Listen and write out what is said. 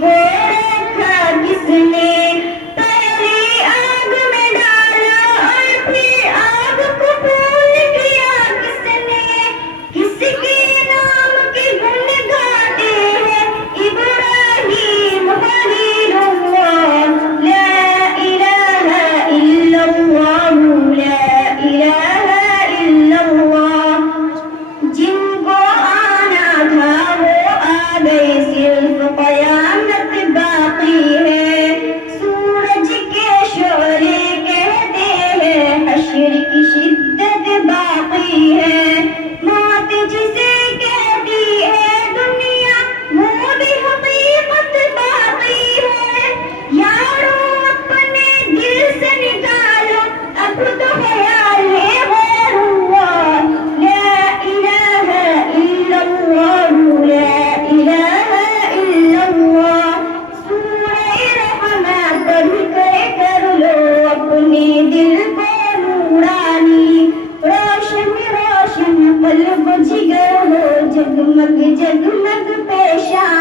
کو رکھا کس نے، پہلے آگ میں ڈالا اور پھر آگ کو پھول کیا کس نے، کس کے نام کے گن گاتے ہیں ابراہیم خلیل اللہ، لا الہ الا اللہ، لا الہ الا اللہ، جن کو آنا تھا وہ آ گئے، صرف قیامت باقی ہے، سورج کے شعلے کہتے ہیں حشر کی شدت باقی ہے، موت جسے کہتی ہے دنیا وہ بھی حقیقت باقی ہے، یارو اپنے دل سے نکالو اب تو خیال ہے غیر اللہ، لا الہ الا اللہ، لا الہ الا اللہ، سورہ رحمت پڑھ کر لو اپنے دل کو نورانی، روشن روشن قلب جگر ہو، جگمگ جگمگ پیشانی۔